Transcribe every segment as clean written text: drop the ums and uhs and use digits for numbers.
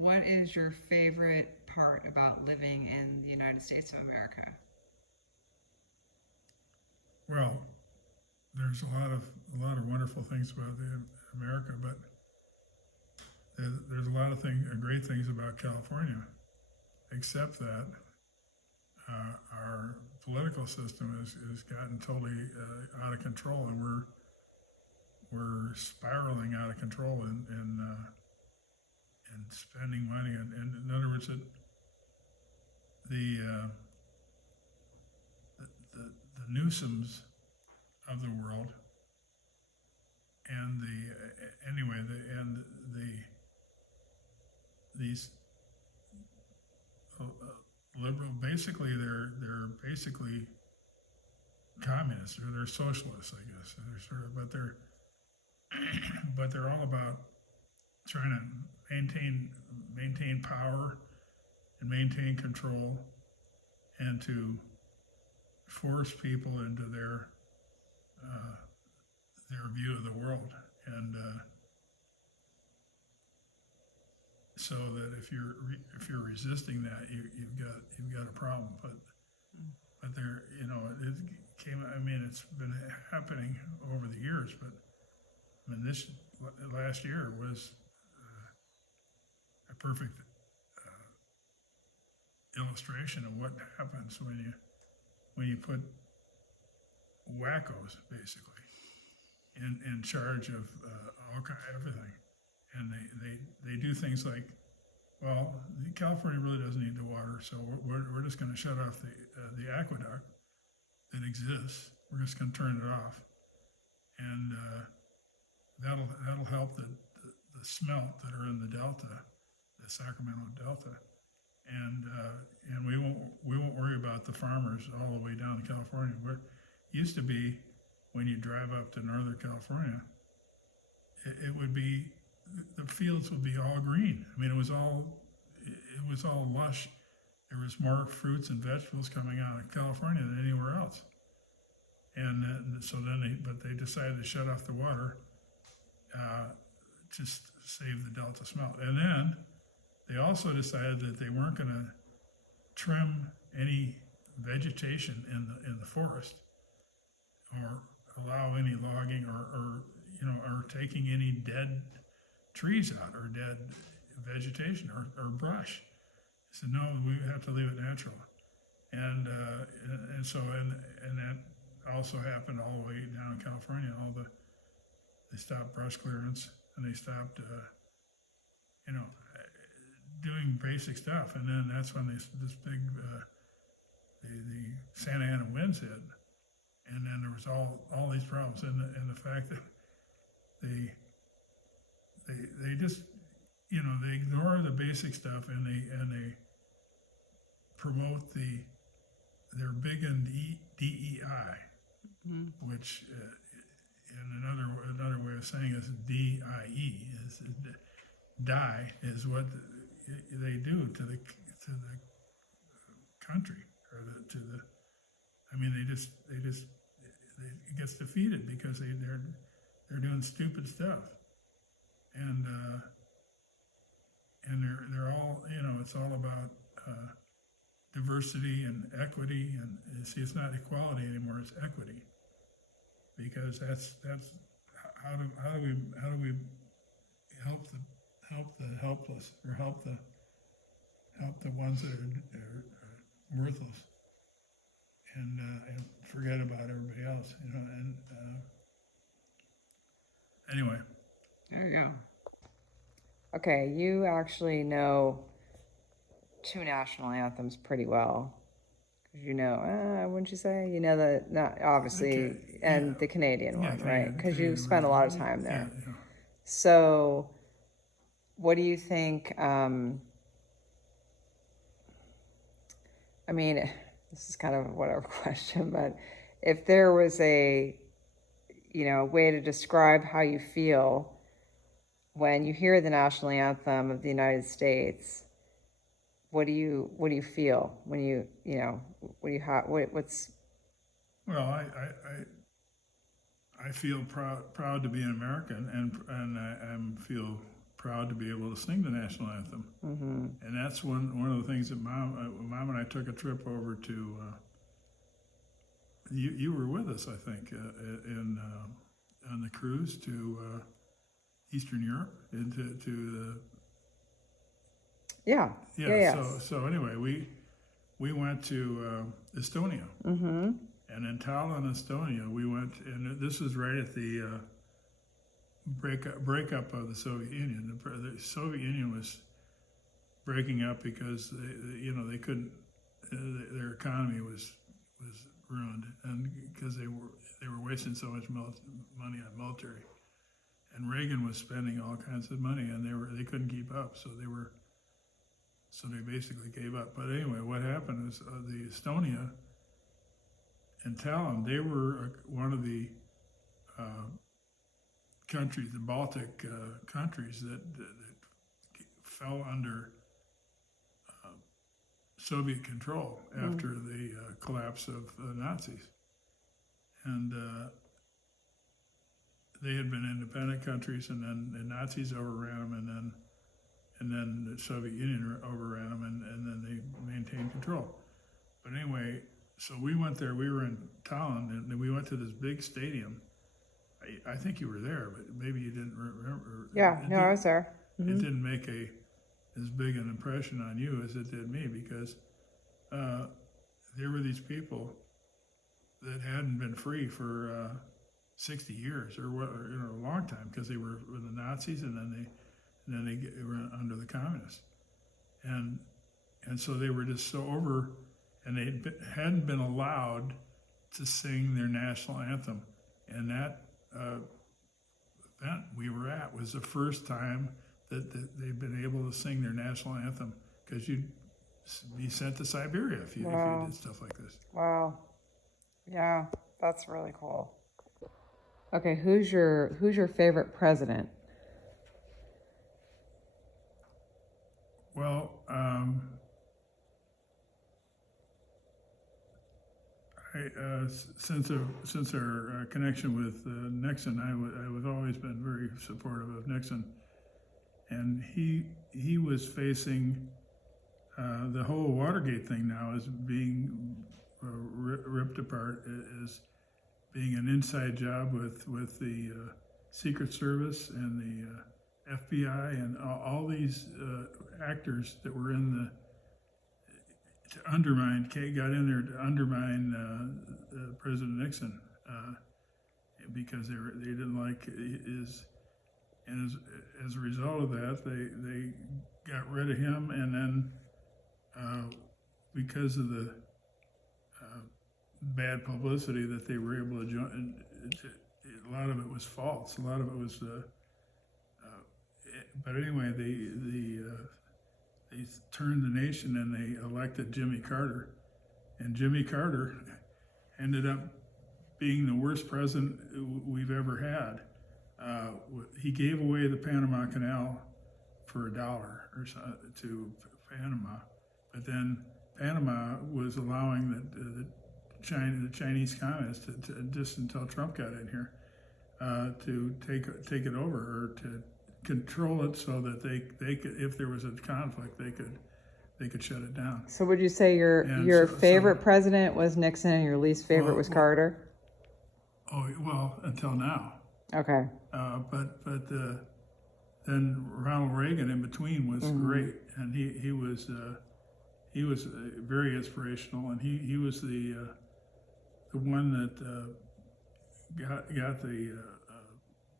what is your favorite part about living in the United States of America? Well, there's a lot of wonderful things about America, but there's a lot of great things about California, except that our political system has gotten totally out of control, and we're spiraling out of control in spending money. And in other words, the, uh, the Newsoms of the world, and these liberal, basically they're basically communists, or they're socialists, I guess. They're sort of, but they're all about trying to maintain power and maintain control, and to force people into their view of the world, and so that if you're resisting that, you've got a problem. But there, it came. I mean, it's been happening over the years, but I mean, this last year was a perfect illustration of what happens when you put wackos, basically, in charge of everything, and they do things like, well, California really doesn't need the water, so we're just going to shut off the aqueduct that exists. We're just going to turn it off, and that'll help the smelt that are in the Delta, the Sacramento Delta, and we won't worry about the farmers all the way down to California. Where it used to be, when you drive up to Northern California, it would be, the fields would be all green. I mean, it was all lush. There was more fruits and vegetables coming out of California than anywhere else. And so then they decided to shut off the water to save the Delta smelt. And then they also decided that they weren't going to trim any vegetation in the forest, or allow any logging, or taking any dead trees out, or dead vegetation, or brush. So no, we have to leave it natural, and that also happened all the way down in California. They stopped brush clearance, and they stopped doing basic stuff, and then that's when this big the Santa Ana winds hit, and then there was all these problems, and the fact that they just they ignore the basic stuff, and they promote they're big in DEI, which in another way of saying is DIE, is die is what they do to the country, or I mean, it gets defeated because they're doing stupid stuff, and they're all, it's all about diversity and equity, and see, it's not equality anymore, it's equity, because that's how do we help the helpless, or help the ones that are worthless, and forget about everybody else, and anyway. There you go. Okay, you actually know two national anthems pretty well. Wouldn't you say? You know not obviously, Okay, and yeah. the Canadian one, right? Because you Canadian spent a version. lot of time there. Yeah. So, what do you think? I mean, this is kind of a whatever question, but if there was a way to describe how you feel when you hear the national anthem of the United States, what do you feel when what's? Well, I feel proud to be an American, and I feel proud to be able to sing the national anthem. And that's one of the things that Mom and I took a trip over to. You were with us, I think, on the cruise to Eastern Europe and to Yeah. the Yeah. So anyway, we went to Estonia, and in Tallinn, Estonia, we went, and this was right at the breakup of the Soviet Union. The Soviet Union was breaking up because they couldn't, their economy was ruined, and because they were wasting so much money on military, and Reagan was spending all kinds of money, and they couldn't keep up, so they basically gave up. But anyway, what happened is the Estonia and Tallinn, they were one of the countries, the Baltic countries that fell under Soviet control after the collapse of the Nazis. And they had been independent countries, and then the Nazis overran them, and then the Soviet Union overran them, and then they maintained control. But anyway, so we went there. We were in Tallinn, and we went to this big stadium. I think you were there, but maybe you didn't remember. Yeah. No, I was there. It didn't make as big an impression on you as it did me, because there were these people that hadn't been free for 60 years or a long time, because they were with the Nazis, and then they were under the communists, and so they were just so over, and they hadn't been allowed to sing their national anthem, and that event we were at was the first time that they've been able to sing their national anthem, because you'd be sent to Siberia if you did stuff like this. Wow. Yeah, that's really cool. Okay, who's your favorite president? Well, since our connection with Nixon, I've always been very supportive of Nixon, and he was facing the whole Watergate thing now is being ripped apart as being an inside job with the Secret Service and the FBI and all these actors that were in got in there to undermine President Nixon because they didn't like his, and as a result of that, they got rid of him, and then because of the bad publicity that they were able to join, a lot of it was false. A lot of it was, but anyway, they turned the nation and they elected Jimmy Carter, and Jimmy Carter ended up being the worst president we've ever had. He gave away the Panama Canal for $1 or so to Panama, but then Panama was allowing the Chinese communists to just until Trump got in here to take it over, or to control it so that they could, if there was a conflict, they could shut it down. So would you say your favorite president was Nixon and your least favorite was Carter? Oh, well, until now. Okay. But then Ronald Reagan in between was great, and he was very inspirational, and he was the one that got the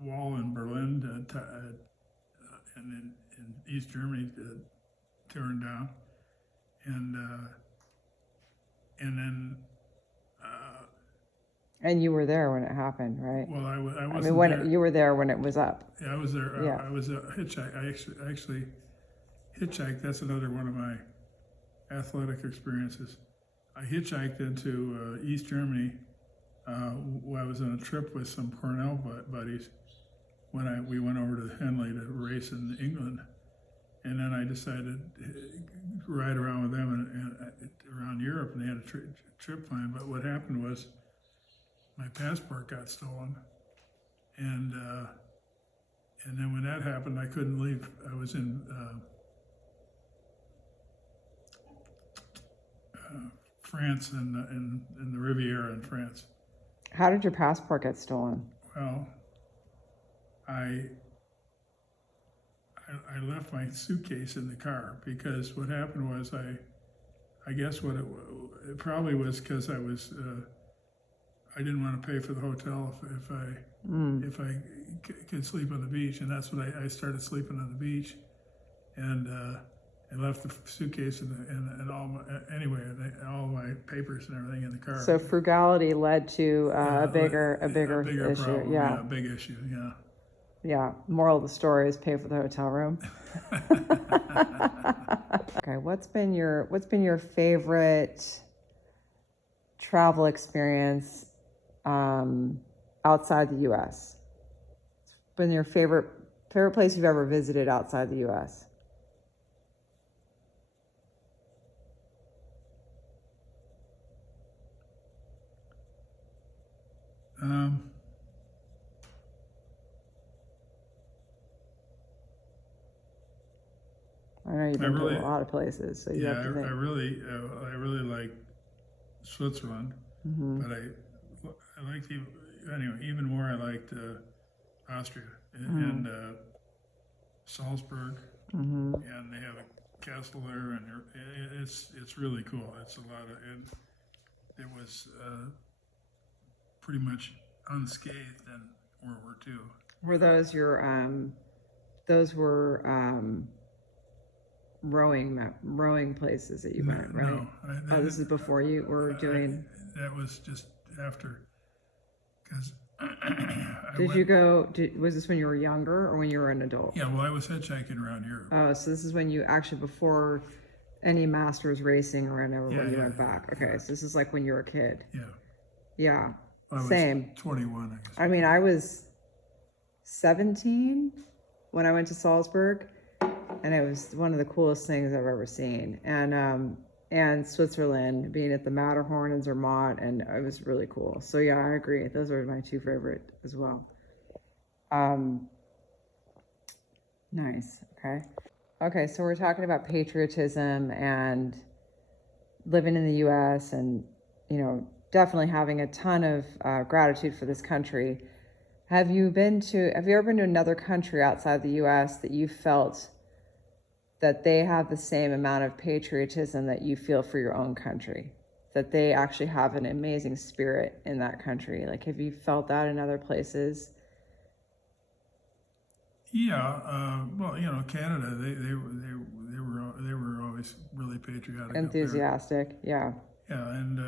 wall in Berlin and in East Germany torn down, and then. And you were there when it happened, right? Well, I wasn't. I mean, when there. You were there when it was up. Yeah, I was there. Yeah. I was a hitchhike. I actually hitchhiked. That's another one of my athletic experiences. I hitchhiked into East Germany. I was on a trip with some Cornell buddies when we went over to Henley to race in England, and then I decided to ride around with them and around Europe, and they had a trip planned. But what happened was my passport got stolen, and And then when that happened, I couldn't leave. I was in France and in the Riviera in France. How did your passport get stolen? Well, I left my suitcase in the car because what happened was I guess what it probably was because I was I didn't want to pay for the hotel if I could sleep on the beach, and that's what I started sleeping on the beach, and I left the suitcase and all my, anyway all my papers and everything in the car. So frugality led to a bigger issue. Problem. Yeah. A big issue. Yeah. Yeah. Moral of the story is pay for the hotel room. Okay. What's been your favorite travel experience outside the U.S.? What's been your favorite place you've ever visited outside the U.S.? I know you've been to a lot of places, so you have to think. I really like Switzerland, but I liked even more. I liked Austria and Salzburg, and they have a castle there, and it's really cool. It's a lot of, and it was pretty much unscathed in World War II. Were those your those were rowing places that you went, right? No, this is before you were doing. That was just after, because. Was this when you were younger or when you were an adult? Yeah, well, I was hitchhiking around Europe. Oh, so this is when you actually, before any masters racing or whatever, when you went back. Okay, so this is like when you were a kid. Yeah. Yeah. I was Same. 21, I guess. I mean, I was 17 when I went to Salzburg, and it was one of the coolest things I've ever seen. And Switzerland, being at the Matterhorn in Zermatt, and it was really cool. So yeah, I agree. Those are my two favorite as well. Nice. Okay. Okay, so we're talking about patriotism and living in the U.S. and, definitely having a ton of gratitude for this country. Have you ever been to another country outside the U.S. that you felt that they have the same amount of patriotism that you feel for your own country, that they actually have an amazing spirit in that country? Like, have you felt that in other places? Yeah, well, Canada, they were always really patriotic, enthusiastic. Yeah. Yeah, and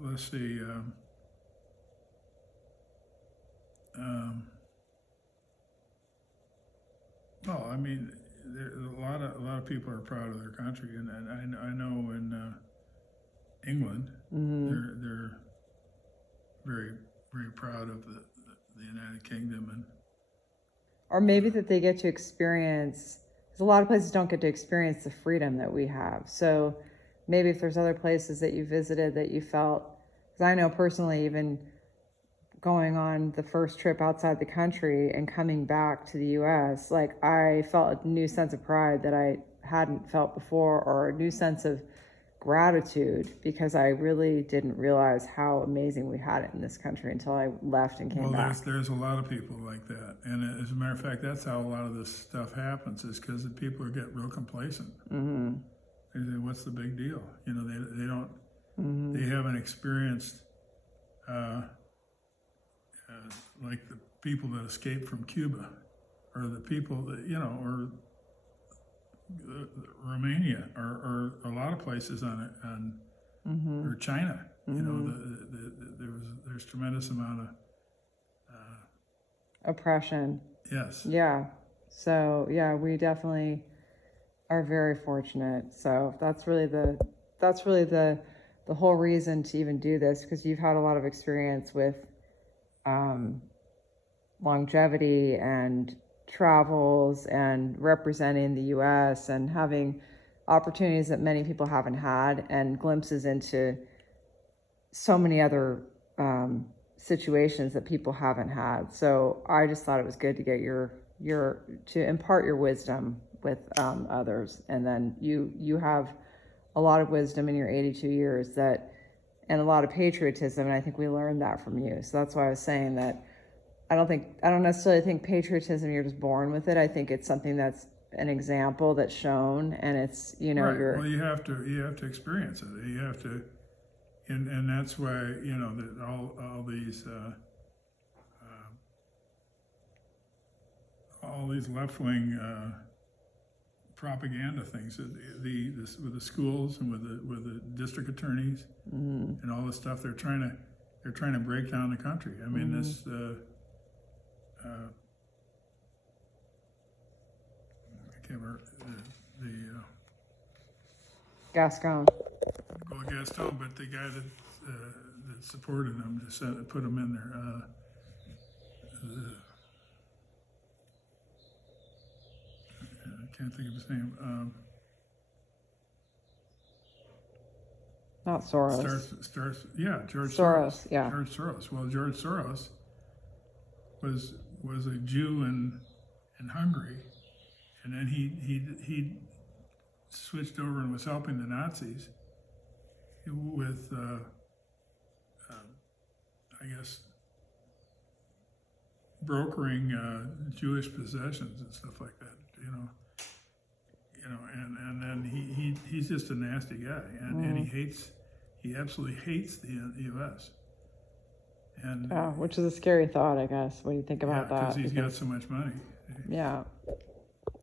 let's see. Well, I mean, a lot of people are proud of their country, and I know in England, they're very, very proud of the United Kingdom, and or maybe that they get to experience, because a lot of places don't get to experience the freedom that we have. So maybe if there's other places that you visited that you felt, because I know personally, even going on the first trip outside the country and coming back to the U.S., like I felt a new sense of pride that I hadn't felt before, or a new sense of gratitude, because I really didn't realize how amazing we had it in this country until I left and came back. There's a lot of people like that, and as a matter of fact, that's how a lot of this stuff happens, is because people get real complacent. They say, "What's the big deal?" They don't, they haven't experienced like the people that escaped from Cuba, or the people that or Romania, or a lot of places or China. There's tremendous amount of oppression. Yes. Yeah. So yeah, we definitely are very fortunate. So that's really the whole reason to even do this, because you've had a lot of experience with longevity and travels and representing the U.S. and having opportunities that many people haven't had, and glimpses into so many other situations that people haven't had. So I just thought it was good to get your to impart your wisdom with others, and then you have a lot of wisdom in your 82 years and a lot of patriotism, and I think we learned that from you. So that's why I was saying that I don't necessarily think patriotism, you're just born with it. I think it's something that's an example that's shown, and it's, Right. you're, Well, you have to experience it. You have to, and that's why, that all these left-wing propaganda things, with the schools and with the district attorneys and all this stuff, they're trying to break down the country. I mean, this. I can't remember the Gascon. well, Gaston, but the guy that supported him just put him in there. I can't think of his name. Not Soros. Yeah, George Soros, yeah. George Soros. Well, George Soros was a Jew in Hungary, and then he switched over and was helping the Nazis with, I guess, brokering Jewish possessions and stuff like that. And then he's just a nasty guy, and he absolutely hates the U.S. And which is a scary thought, I guess, when you think about that. because he's got so much money. Yeah.